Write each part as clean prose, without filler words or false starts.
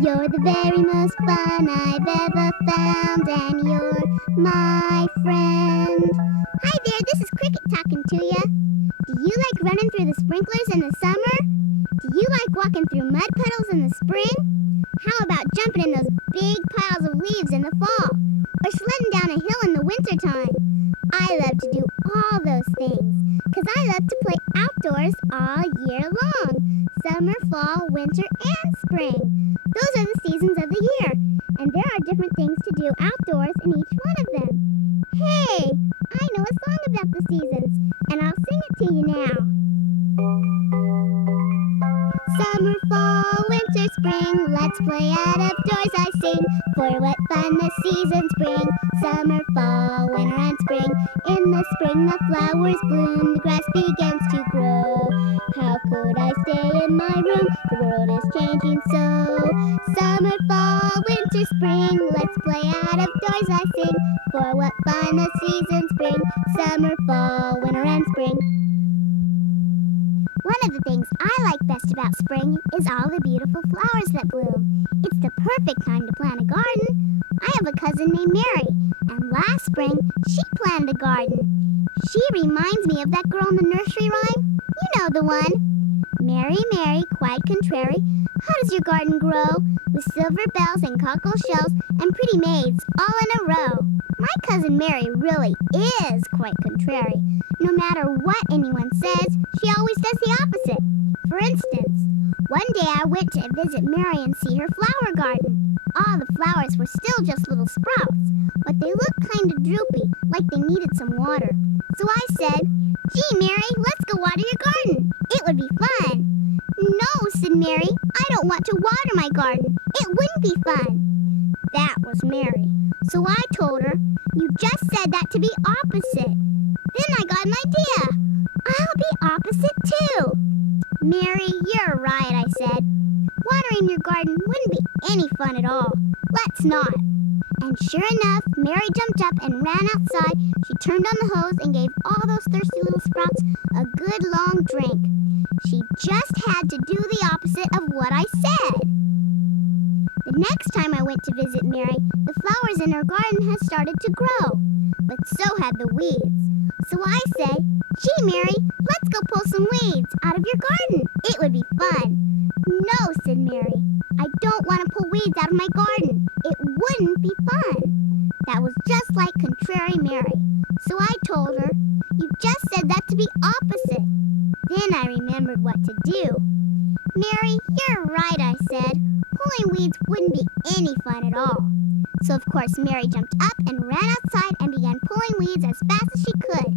You're the very most fun I've ever found, and you're my friend. Hi there, this is Cricket talking to ya. Do you like running through the sprinklers in the summer? Do you like walking through mud puddles in the spring? How about jumping in those big piles of leaves in the fall? Or sledding down a hill in the wintertime? I love to do all those things, because I love to play outdoors all year long. Summer, fall, winter, and spring. Those are the seasons of the year, and there are different things to do outdoors in each one of them. Hey, I know a song about the seasons, and I'll sing it to you now. Summer, fall, winter, spring, let's play out of doors, I sing. For what fun the seasons bring. Summer, fall, winter, and spring. In the spring the flowers bloom, the grass begins to grow. How could I stay in my room? The world is changing so. Summer, fall, winter, spring, let's play out of doors, I sing. For what fun the seasons bring. Summer, fall, winter, and spring. One of the things I like best about spring is all the beautiful flowers that bloom. It's the perfect time to plant a garden. I have a cousin named Mary, and last spring she planted a garden. She reminds me of that girl in the nursery rhyme. You know the one. Mary, Mary, quite contrary, how does your garden grow? With silver bells and cockle shells and pretty maids all in a row. My cousin Mary really is quite contrary. No matter what anyone says, she always does the opposite. For instance, one day I went to visit Mary and see her flower garden. All the flowers were still just little sprouts, but they looked kind of droopy, like they needed some water. So I said, "Gee, Mary, let's go water your garden. It would be fun." "No," said Mary, "I don't want to water my garden. It wouldn't be fun." That was Mary. So I told her, "You just said that to be opposite." Then I got an idea. "I'll be opposite too." "Mary, you're right," I said. "Watering your garden wouldn't be any fun at all. Let's not." And sure enough, Mary jumped up and ran outside. She turned on the hose and gave all those thirsty little sprouts a good long drink. She just had to do the opposite of what I said. The next time I went to visit Mary, the flowers in her garden had started to grow, but so had the weeds. So I say, "Gee, Mary, let's go pull some weeds out of your garden. It would be fun." "No," said Mary, "I don't want to pull weeds out of my garden. It wouldn't be fun." That was just like contrary Mary. So I told her, "You just said that to be opposite." Then I remembered what to do. "Mary, you're right," I said. "Pulling weeds wouldn't be any fun at all." So of course Mary jumped up and ran outside and began pulling weeds as fast as she could.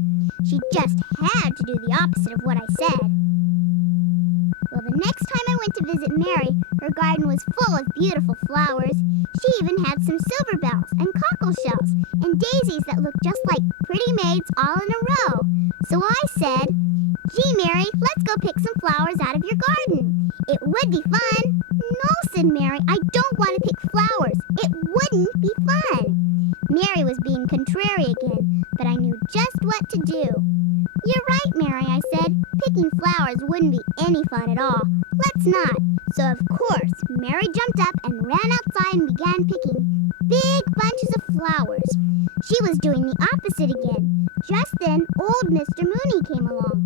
She just had to do the opposite of what I said. Well, the next time I went to visit Mary, her garden was full of beautiful flowers. She even had some silver bells and cockle shells and daisies that looked just like pretty maids all in a row. So I said, "Gee, Mary, let's go pick some flowers out of your garden. It would be fun." "No," said Mary, "I don't want to pick flowers. It wouldn't be fun." Mary was being contrary again, but I knew just what to do. "You're right, Mary," I said. "Picking flowers wouldn't be any fun at all. Let's not." So of course, Mary jumped up and ran outside and began picking big bunches of flowers. She was doing the opposite again. Just then, old Mr. Mooney came along.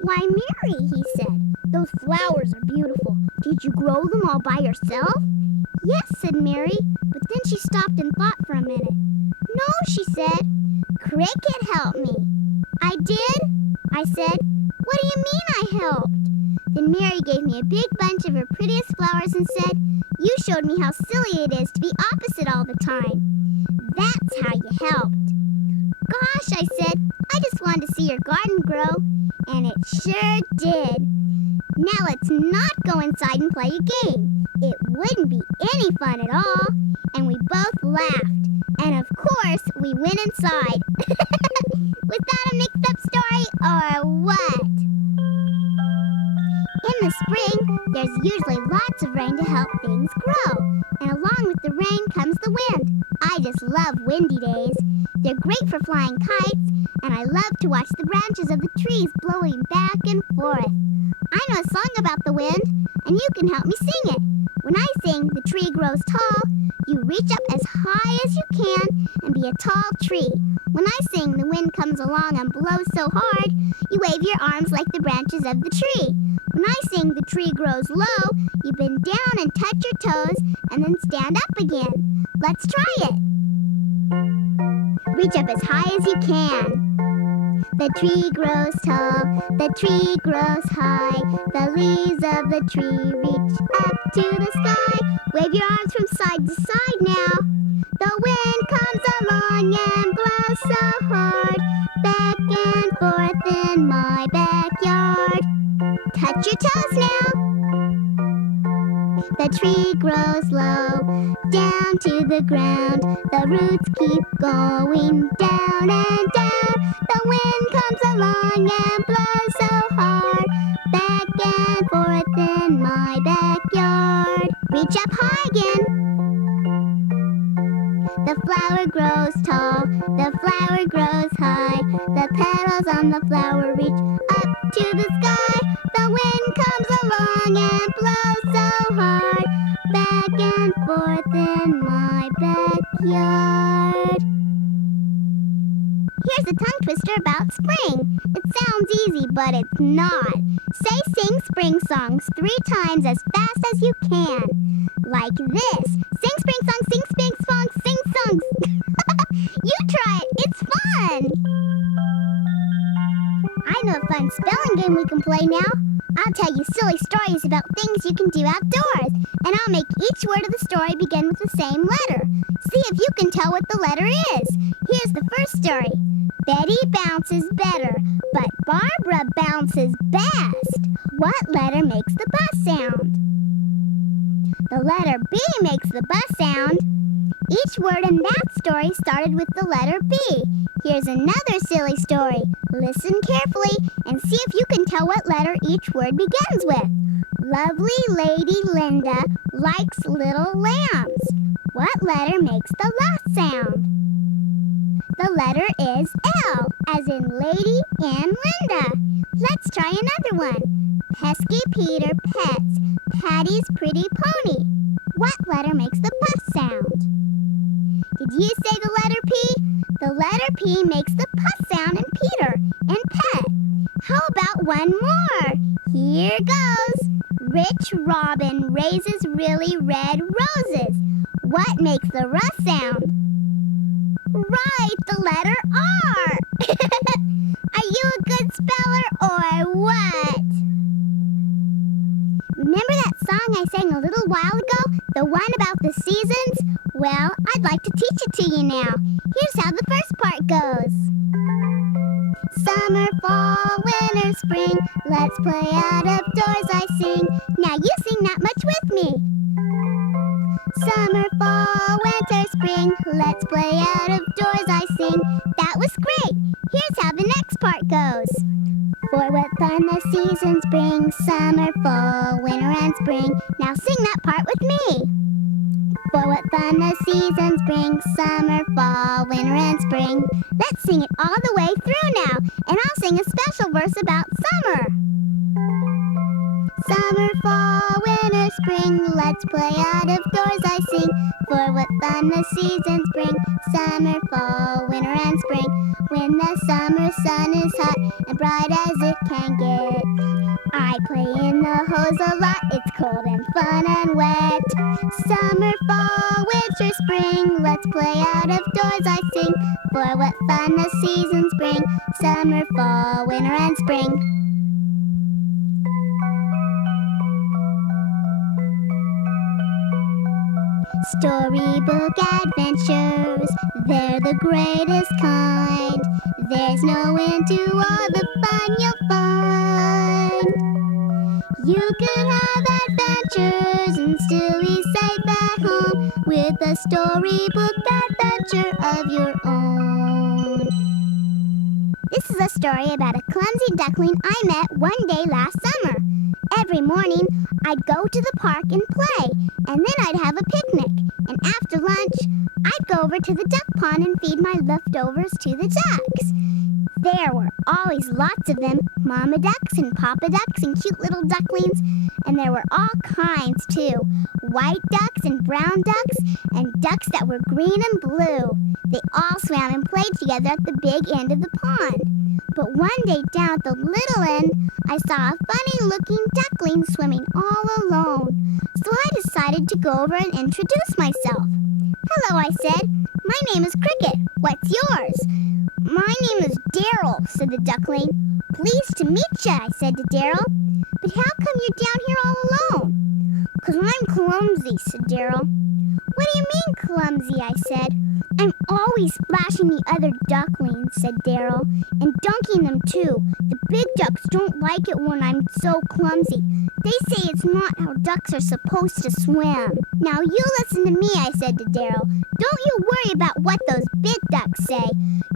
"Why, Mary," he said, "those flowers are beautiful. Did you grow them all by yourself?" "Yes," said Mary, but then she stopped and thought for a minute. "No," she said, "Cricket helped me." "I did?" I said. "What do you mean I helped?" Then Mary gave me a big bunch of her prettiest flowers and said, "You showed me how silly it is to be opposite all the time. That's how you helped." "Gosh," I said, "I just wanted to see your garden grow." And it sure did. Now let's not go inside and play a game. It wouldn't be any fun at all. And we both laughed. And of course, we went inside. Was that a mixed-up story or what? In the spring, there's usually lots of rain to help things grow. And along with the rain comes the wind. I just love windy days. They're great for flying kites, and I love to watch the branches of the trees blowing back and forth. I know a song about the wind, and you can help me sing it. When I sing "The tree grows tall," you reach up as high as you can and be a tall tree. When I sing "The wind comes along and blows so hard," you wave your arms like the branches of the tree. When I sing "The tree grows low," you bend down and touch your toes and then stand up again. Let's try it. Reach up as high as you can. The tree grows tall, the tree grows high. The leaves of the tree reach up to the sky. Wave your arms from side to side now. The wind comes along and blows so hard. Back and forth in my backyard. Touch your toes now. The tree grows low, down to the ground. The roots keep going down and down. The wind comes along and blows so hard. Back and forth in my backyard. Reach up high again. The flower grows tall, the flower grows high. The petals on the flower reach up to the sky. The wind comes along and blows so hard. Back and forth in my backyard. Here's a tongue twister about spring. It sounds easy, but it's not. Say "sing spring songs" 3 times as fast as you can. Like this. Sing spring songs, sing spring songs, sing songs. You try it. It's fun. I know a fun spelling game we can play now. I'll tell you silly stories about things you can do outdoors, and I'll make each word of the story begin with the same letter. See if you can tell what the letter is. Here's the first story. Betty bounces better, but Barbara bounces best. What letter makes the bus sound? The letter B makes the bus sound. Each word in that story started with the letter B. Here's another silly story. Listen carefully and see if you can tell what letter each word begins with. Lovely Lady Linda likes little lambs. What letter makes the last sound? The letter is L, as in Lady and Linda. Let's try another one. Pesky Peter pets Patty's pretty pony. What letter makes the bus sound? Did you say the letter P? The letter P makes the puss sound in Peter and pet. How about one more? Here goes. Rich Robin raises really red roses. What makes the russ sound? Right, the letter R. Are you a good speller or what? Remember that song I sang a little while ago? The one about the seasons? Well, I'd like to teach it to you now. Here's how the first part goes. Summer, fall, winter, spring, let's play out of doors, I sing. Now you sing that much with me. Summer, fall, winter, spring, let's play out of doors, I sing. That was great. Here's how the next part goes. For what fun the seasons bring, summer, fall, winter, and spring. Now sing that part with me. For what fun the seasons bring, summer, fall, winter, and spring. Let's sing it all the way through now, and I'll sing a special verse about summer. Summer, fall, winter, spring, let's play out of doors, I sing. For what fun the seasons bring, summer, fall, winter, and spring. When the summer sun is hot and bright as it can get, I play in the hose a lot, it's cold and fun and wet. Summer, fall, winter, spring, let's play out of doors, I sing. For what fun the seasons bring, summer, fall, winter, and spring. Storybook adventures, they're the greatest kind. There's no end to all the fun you'll find. You can have adventures and still be safe at home with a storybook adventure of your own. This is a story about a clumsy duckling I met one day last summer. Every morning, I'd go to the park and play, and then I'd have a picnic. And after lunch, I'd go over to the duck pond and feed my leftovers to the ducks. There were always lots of them, mama ducks and papa ducks and cute little ducklings, and there were all kinds too, white ducks and brown ducks and ducks that were green and blue. They all swam and played together at the big end of the pond. But one day down at the little end, I saw a funny-looking duckling swimming all alone. So I decided to go over and introduce myself. "Hello," I said. "My name is Cricket. What's yours?" "My name is Daryl," said the duckling. "Pleased to meet ya," I said to Daryl. "But how come you're down here all alone?" "'Cause I'm clumsy," said Daryl. "What do you mean clumsy?" I said. "I'm always splashing the other ducklings," said Daryl, "and dunking them too. The big ducks don't like it when I'm so clumsy. They say it's not how ducks are supposed to swim." "Now you listen to me," I said to Daryl. "Don't you worry about what those big ducks say.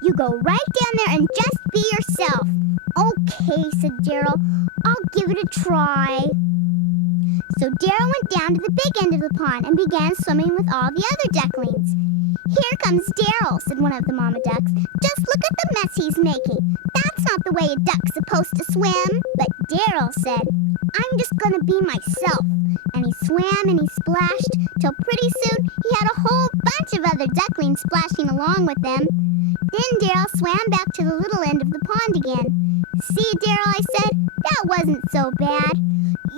You go right down there and just be yourself." "Okay," said Daryl. "I'll give it a try." So Daryl went down to the big end of the pond and began swimming with all the other ducklings. "Here comes Daryl," said one of the mama ducks. "Just look at the mess he's making. That's not the way a duck's supposed to swim." But Daryl said, "I'm just going to be myself." And he swam and he splashed till pretty soon he had a whole bunch of other ducklings splashing along with him. Then Daryl swam back to the little end of the pond again. "See, Daryl," I said, "that wasn't so bad."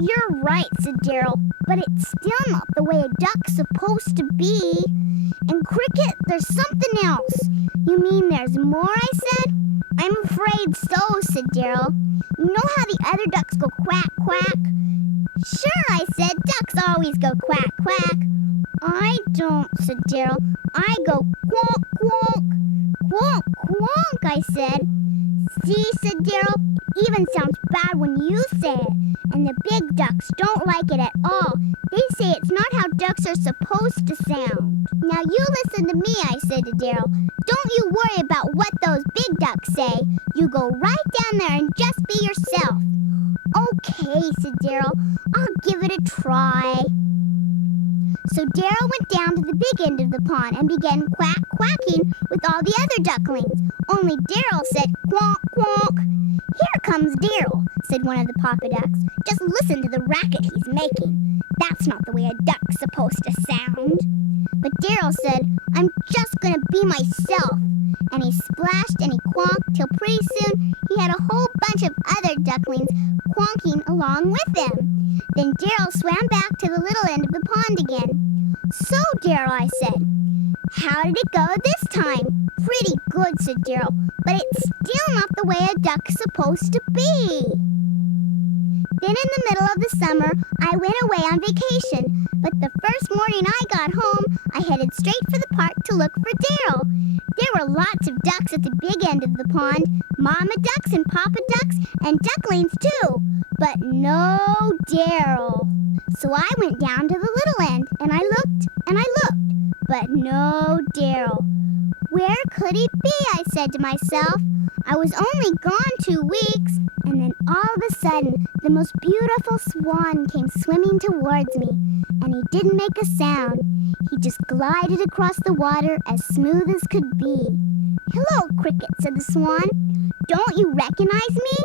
"You're right," said Daryl, "but it's still not the way a duck's supposed to be." "And Cricket, there's something else." "You mean there's more?" I said. "I'm afraid so," said Daryl. "You know how the other ducks go quack, quack?" "Sure," I said, "ducks always go quack, quack." "I don't," said Daryl. "I go quonk, quonk." "Quonk, quonk," I said. "See," said Daryl, "even sounds bad when you say it. And the big ducks don't like it at all. They say it's not how ducks are supposed to sound." "Now you listen to me," I said to Daryl. "Don't you worry about what those big ducks say. You go right down there and just be yourself." "Okay," said Daryl. "I'll give it a try." So Daryl went down to the big end of the pond and began quack quacking with all the other ducklings. Only Daryl said quonk quonk. "Here comes Daryl," said one of the papa ducks. "Just listen to the racket he's making. That's not the way a duck's supposed to sound." But Daryl said, "I'm just going to be myself." And he splashed and he quonked till pretty soon he had a whole bunch of other ducklings quonking along with him. Then Daryl swam back to the little end of the pond again. "So, Daryl," I said, "how did it go this time?" "Pretty good," said Daryl, "but it's still not the way a duck's supposed to be." Then in the middle of the summer, I went away on vacation. But the first morning I got home, I headed straight for the park to look for Daryl. There were lots of ducks at the big end of the pond, mama ducks and papa ducks and ducklings too. But no Daryl. So I went down to the little end, and I looked, but no Daryl. Where could he be? I said to myself. I was only gone 2 weeks. And then all of a sudden, the most beautiful swan came swimming towards me. And he didn't make a sound. He just glided across the water as smooth as could be. "Hello, Cricket," said the swan. "Don't you recognize me?"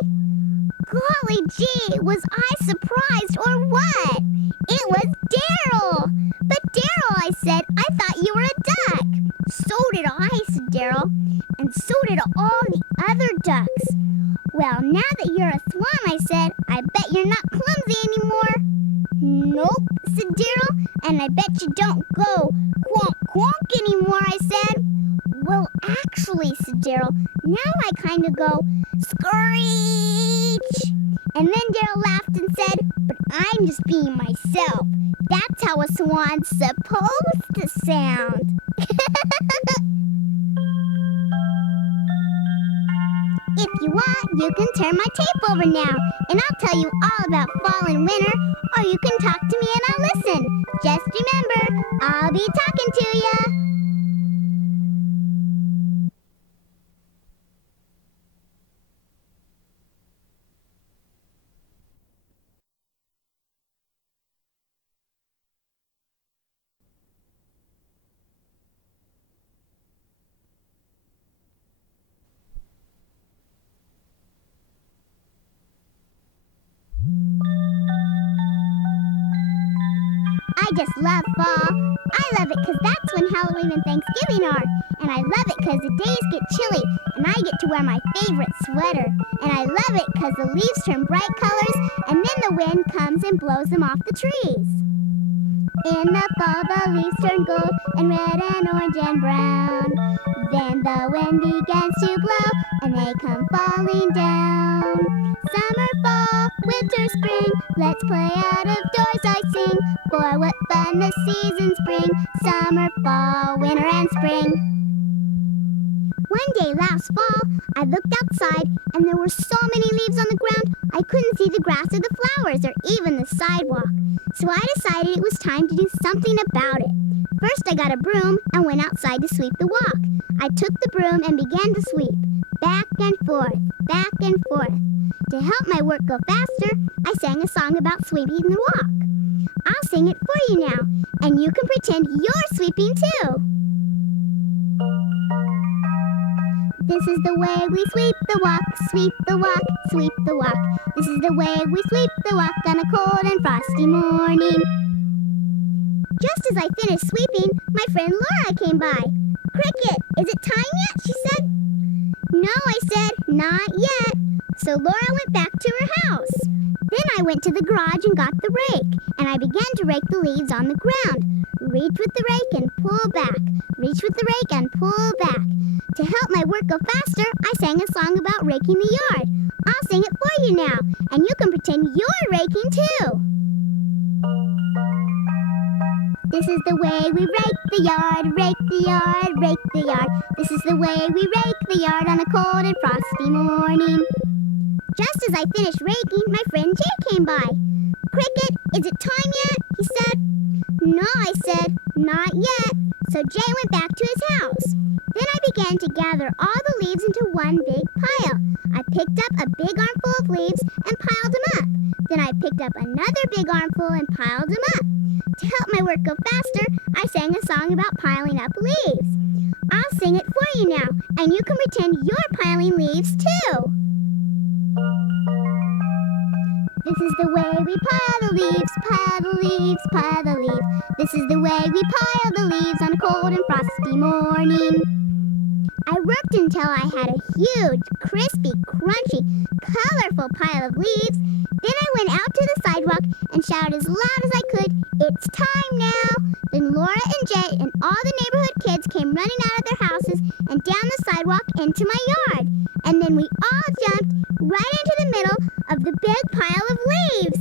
Golly gee, was I surprised or what? It was Daryl! "But Daryl," I said, "I thought you were a duck." "So did I," said Daryl, "and so did all the other ducks." "Well, now that you're a swan," I said, "I bet you're not clumsy anymore." "Nope," said Daryl, "and I bet you don't go quonk quonk anymore," I said. "Well, actually," said Daryl, "now I kind of go screech." And then Daryl laughed and said, "But I'm just being myself. That's how a swan's supposed to sound." If you want, you can turn my tape over now, and I'll tell you all about fall and winter, or you can talk to me and I'll listen. Just remember, I'll be talking to ya. I just love fall. I love it because that's when Halloween and Thanksgiving are. And I love it because the days get chilly and I get to wear my favorite sweater. And I love it because the leaves turn bright colors and then the wind comes and blows them off the trees. In the fall, the leaves turn gold and red and orange and brown. Then the wind begins to blow and they come falling down. Summer, fall, winter, spring, let's play out of doors, I sing. For what fun the seasons bring, summer, fall, winter, and spring. One day last fall, I looked outside and there were so many leaves on the ground I couldn't see the grass or the flowers or even the sidewalk. So I decided it was time to do something about it. First I got a broom and went outside to sweep the walk. I took the broom and began to sweep, back and forth, back and forth. To help my work go faster, I sang a song about sweeping the walk. I'll sing it for you now, and you can pretend you're sweeping too. This is the way we sweep the walk, sweep the walk, sweep the walk. This is the way we sweep the walk on a cold and frosty morning. Just as I finished sweeping, my friend Laura came by. "Cricket, is it time yet?" she said. "No," I said, "not yet." So Laura went back to her house. Then I went to the garage and got the rake, and I began to rake the leaves on the ground. Reach with the rake and pull back. Reach with the rake and pull back. To help my work go faster, I sang a song about raking the yard. I'll sing it for you now, and you can pretend you're raking too. This is the way we rake the yard, rake the yard, rake the yard. This is the way we rake the yard on a cold and frosty morning. Just as I finished raking, my friend Jay came by. "Cricket, is it time yet?" he said. "No," I said, "not yet." So Jay went back to his house. Then I began to gather all the leaves into one big pile. I picked up a big armful of leaves and piled them up. Then I picked up another big armful and piled them up. To help my work go faster, I sang a song about piling up leaves. I'll sing it for you now, and you can pretend you're piling leaves too. This is the way we pile the leaves, pile the leaves, pile the leaves. This is the way we pile the leaves on a cold and frosty morning. I worked until I had a huge, crispy, crunchy, colorful pile of leaves. Then I went out to the sidewalk and shouted as loud as I could, "It's time now!" Then Laura and Jay and all the neighborhood kids came running out of their houses and down the sidewalk into my yard. And then we all jumped right into the middle of the big pile of leaves.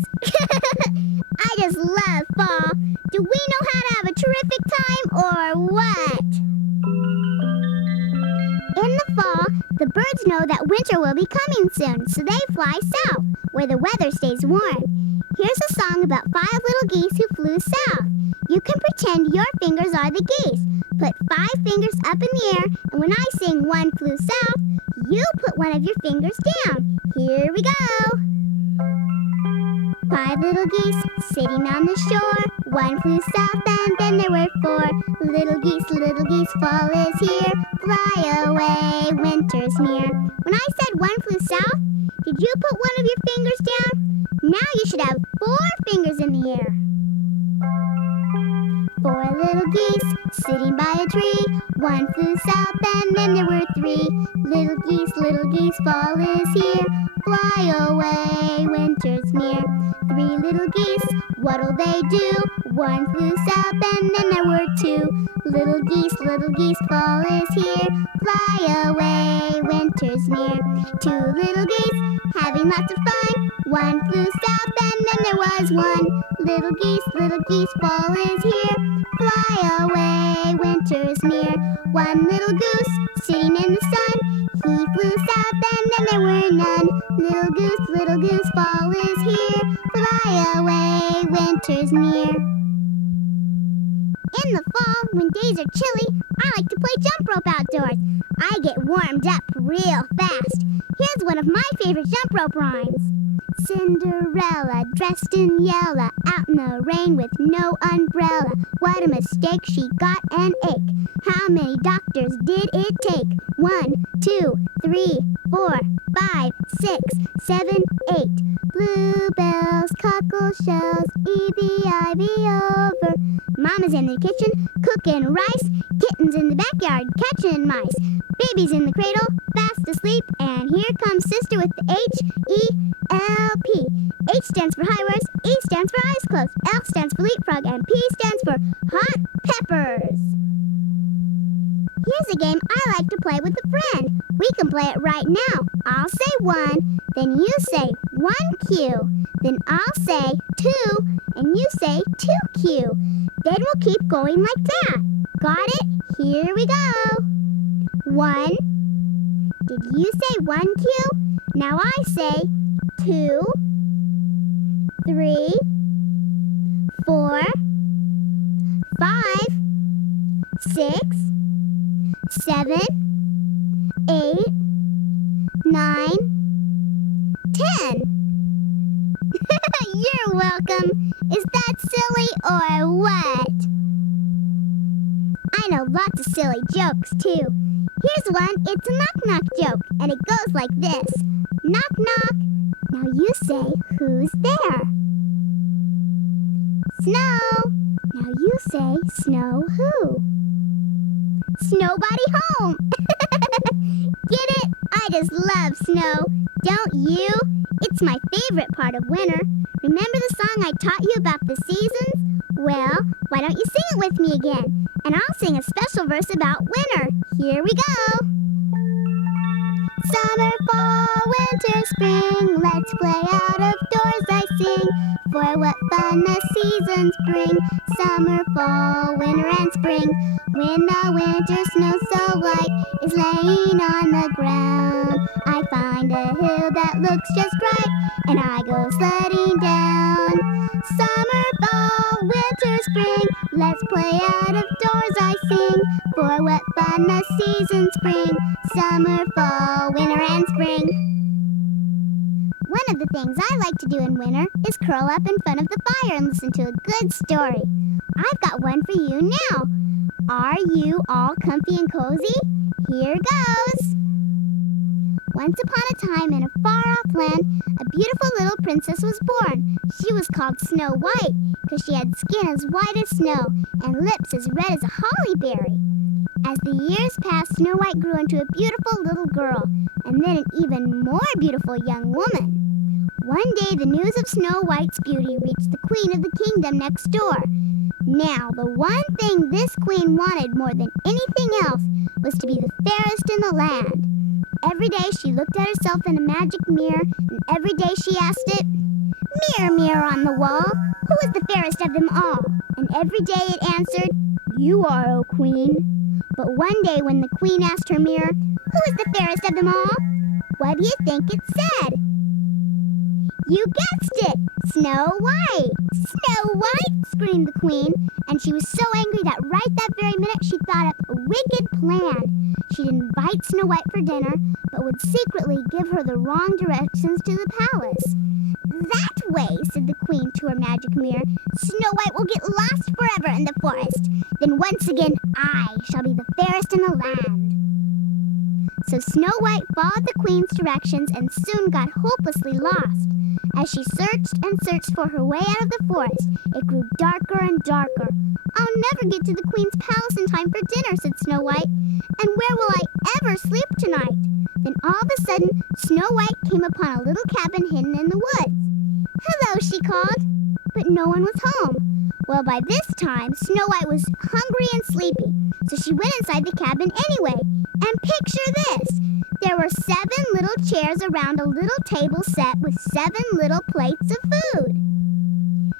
I just love fall. Do we know how to have a terrific time or what? In the fall, the birds know that winter will be coming soon, so they fly south, where the weather stays warm. Here's a song about 5 little geese who flew south. You can pretend your fingers are the geese. Put 5 fingers up in the air, and when I sing "One flew south," you put one of your fingers down. Here we go. 5 little geese sitting on the shore. One flew south and then there were 4. Little geese, fall is here. Fly away, winter's near. When I said one flew south, did you put one of your fingers down? Now you should have 4 fingers in the air. 4 little geese sitting by a tree. One flew south and then there were 3. Little geese, fall is here. Fly away, winter's near. 3 little geese, what'll they do? One flew south and then there were 2. Little geese, fall is here. Fly away, winter's near. 2 little geese, having lots of fun. One flew south and then there was 1. Little geese, fall is here. Fly away, winter's near. 1 little goose, sitting in the sun. He flew south and then there were none. Little goose, fall is here. Fly away, winter's near. In the fall, when days are chilly, I like to play jump rope outdoors. I get warmed up real fast. Here's one of my favorite jump rope rhymes. Cinderella, dressed in yellow, out in the rain with no umbrella. What a mistake, she got an ache. How many doctors did it take? 1, 2, 3, 4, 5, 6, 7, 8. Bluebell bells, cockle shells, E-B-I-B over. Mama's in the kitchen, cooking rice. Kittens in the backyard, catching mice. Baby's in the cradle, fast asleep. And here comes sister with the H-E-L-P. H stands for highways, E stands for eyes closed, L stands for leapfrog, and P stands for hot peppers. Here's a game I like to play with a friend. We can play it right now. I'll say 1, then you say 1Q. Then I'll say 2, and you say 2Q. Then we'll keep going like that. Got it? Here we go. 1. Did you say 1Q? Now I say 2, 3, 4, 5, 6, 7, 8, 9, 10. You're welcome. Is that silly or what? I know lots of silly jokes too. Here's one. It's a knock-knock joke, and it goes like this. Knock, knock. Now you say, who's there? Snow. Now you say, snow who? Snowbody home. Get it? I just love snow. Don't you? It's my favorite part of winter. Remember the song I taught you about the seasons? Well, why don't you sing it with me again? And I'll sing a special verse about winter. Here we go. Summer, fall, winter, spring, let's play out of doors, I sing. For what fun the seasons bring, summer, fall, winter, and spring. When the winter snow so white is laying on the ground, I find a hill that looks just right, and I go sledding down. Summer, fall, winter, spring, let's play out of doors, I sing. For what fun the seasons bring, summer, fall, winter, and spring. One of the things I like to do in winter is curl up in front of the fire and listen to a good story. I've got one for you now. Are you all comfy and cozy? Here goes. Once upon a time in a far-off land, a beautiful little princess was born. She was called Snow White because she had skin as white as snow and lips as red as a holly berry. As the years passed, Snow White grew into a beautiful little girl and then an even more beautiful young woman. One day, the news of Snow White's beauty reached the queen of the kingdom next door. Now, the one thing this queen wanted more than anything else was to be the fairest in the land. Every day, she looked at herself in a magic mirror, and every day she asked it, "Mirror, mirror on the wall, who is the fairest of them all?" And every day it answered, "You are, O queen." But one day, when the queen asked her mirror, "Who is the fairest of them all?" what do you think it said? You guessed it! Snow White! Snow White! Screamed the queen, and she was so angry that right that very minute she thought up a wicked plan. She'd invite Snow White for dinner, but would secretly give her the wrong directions to the palace. "That way," said the queen to her magic mirror, "Snow White will get lost forever in the forest. Then once again I shall be the fairest in the land." So Snow White followed the queen's directions and soon got hopelessly lost. As she searched and searched for her way out of the forest, it grew darker and darker. "I'll never get to the queen's palace in time for dinner," said Snow White. "And where will I ever sleep tonight?" Then all of a sudden, Snow White came upon a little cabin hidden in the woods. "Hello," she called, but no one was home. Well, by this time, Snow White was hungry and sleepy, so she went inside the cabin anyway. And picture this! There were 7 little chairs around a little table set with 7 little plates of food.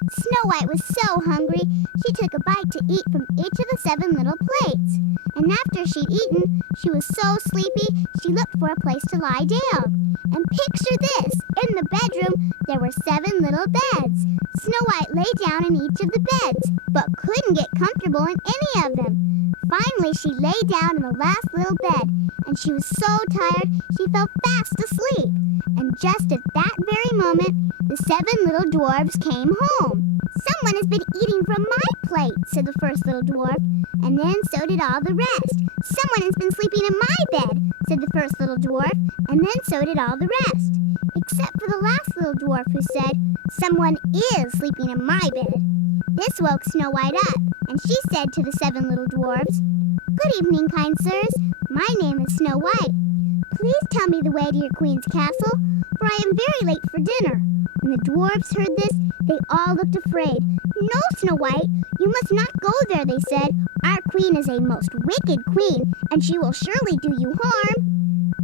Snow White was so hungry, she took a bite to eat from each of the 7 little plates. And after she'd eaten, she was so sleepy, she looked for a place to lie down. And picture this! In the bedroom, there were 7 little beds. Snow White lay down in each of the beds, but couldn't get comfortable in any of them. Finally, she lay down in the last little bed, and she was so tired she fell fast asleep. And just at that very moment, the 7 little dwarfs came home. "Someone has been eating from my plate," said the first little dwarf, and then so did all the rest. "Someone has been sleeping in my bed," said the first little dwarf, and then so did all the rest. Except for the the last little dwarf who said, "Someone is sleeping in my bed." This woke Snow White up, and she said to the 7 little dwarfs, "Good evening, kind sirs. My name is Snow White. Please tell me the way to your queen's castle, for I am very late for dinner." When the dwarfs heard this, they all looked afraid. "No, Snow White, you must not go there," they said. "Our queen is a most wicked queen, and she will surely do you harm."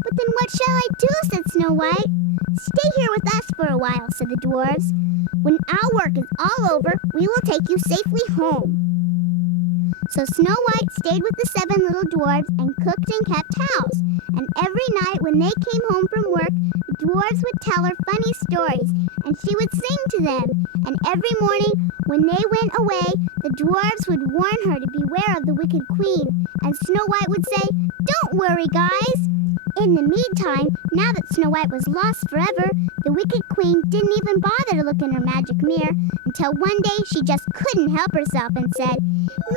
"But then what shall I do?" said Snow White. "Stay here with us for a while," said the dwarfs. "When our work is all over, we will take you safely home." So Snow White stayed with the 7 little dwarfs and cooked and kept house. And every night when they came home from work, the dwarfs would tell her funny stories, and she would sing to them. And every morning when they went away, the dwarfs would warn her to beware of the wicked queen. And Snow White would say, "Don't worry, guys." In the meantime, now that Snow White was lost forever, the wicked queen didn't even bother to look in her magic mirror until one day she just couldn't help herself and said,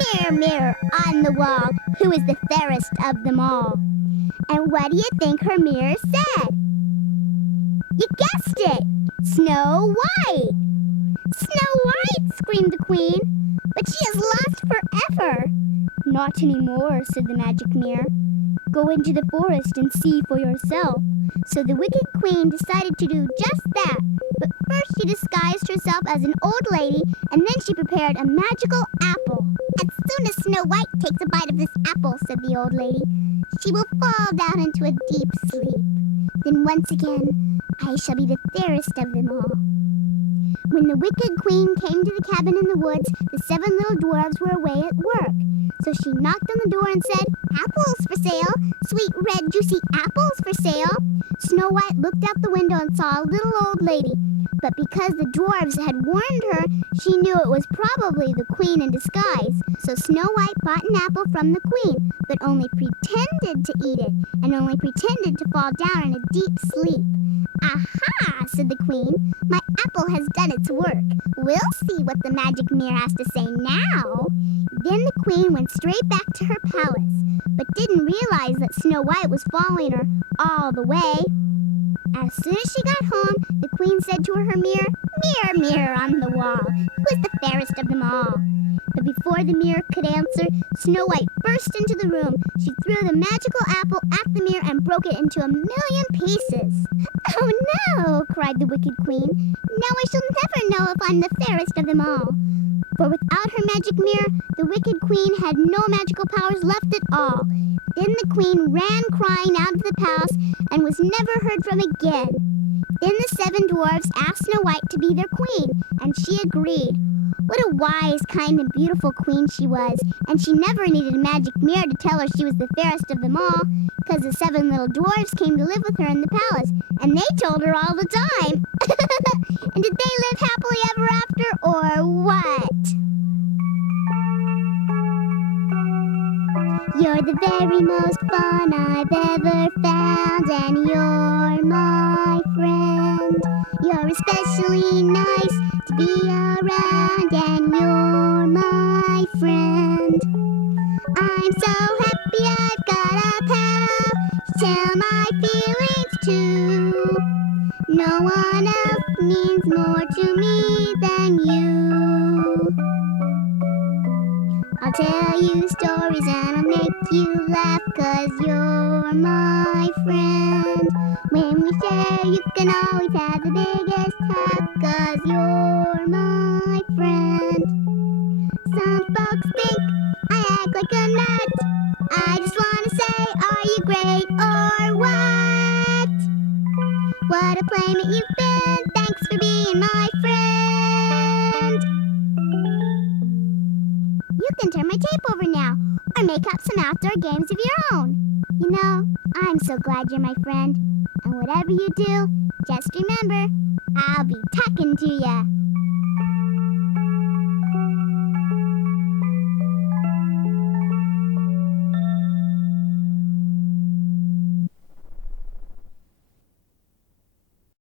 "Mirror, mirror on the wall, who is the fairest of them all?" And what do you think her mirror said? You guessed it! Snow White! "Snow White!" screamed the queen. "But she is lost forever!" "Not anymore," said the magic mirror. "Go into the forest and see for yourself." So the wicked queen decided to do just that. But first she disguised herself as an old lady, and then she prepared a magical apple. "As soon as Snow White takes a bite of this apple," said the old lady, "she will fall down into a deep sleep. Then once again, I shall be the fairest of them all." When the wicked queen came to the cabin in the woods, the 7 little dwarfs were away at work. So she knocked on the door and said, "Apples for sale, sweet red juicy apples for sale." Snow White looked out the window and saw a little old lady. But because the dwarfs had warned her, she knew it was probably the queen in disguise. So Snow White bought an apple from the queen, but only pretended to eat it, and only pretended to fall down in a deep sleep. "Aha!" said the queen. "My apple has done its work. We'll see what the magic mirror has to say now." Then the queen went straight back to her palace, but didn't realize that Snow White was following her all the way. As soon as she got home, the queen said to her mirror, "Mirror, mirror on the wall, who is the fairest of them all?" But before the mirror could answer, Snow White burst into the room. She threw the magical apple at the mirror and broke it into 1,000,000 pieces. "Oh no!" cried the wicked queen. "Now I shall never know if I'm the fairest of them all." For without her magic mirror, the wicked queen had no magical powers left at all. Then the queen ran crying out of the palace and was never heard from again. Then the 7 dwarfs asked Snow White to be their queen, and she agreed. What a wise, kind, and beautiful queen she was, and she never needed a magic mirror to tell her she was the fairest of them all, because the 7 little dwarfs came to live with her in the palace, and they told her all the time. And did they live happily ever after, or what? You're the very most fun I've ever found, and you're my friend. You're especially nice to be around, and you're my friend. I'm so happy I've got a pal to tell my feelings to. No one else means more to me than you. I'll tell you stories and I'll make you laugh, 'cause you're my friend. When we share, you can always have the biggest laugh, 'cause you're my friend. Some folks think I act like a nut. I just wanna say, are you great or what? What a playmate you've been. Thanks for being my friend. You can turn my tape over now, or make up some outdoor games of your own. You know, I'm so glad you're my friend. And whatever you do, just remember, I'll be talking to ya.